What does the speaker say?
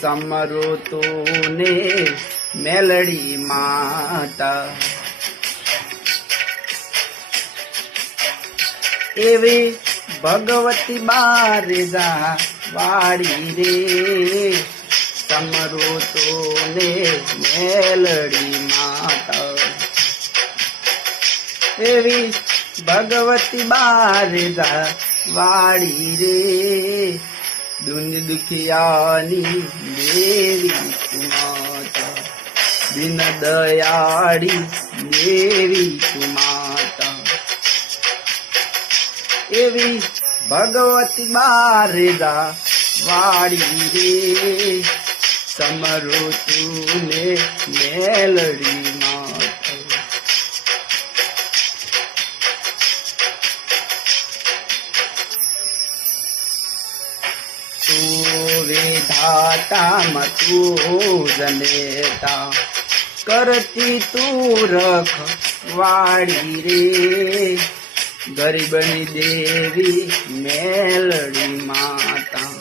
समरुतु ने मेलडी माता एवी भगवती बारेजा वाड़ी रे समरुतु ने मेलडी माता एवी भगवती बारेजा वाड़ी रे दुनि दुखियानी देवी माता दिन दयाड़ी देवी माता एवी भगवती बारेजा वाड़ी रे समरुतु ने मेलडी माता तू विधाता मतू जनेता करती तू रख वाड़ी रे गरीबनी देवी मेलडी माता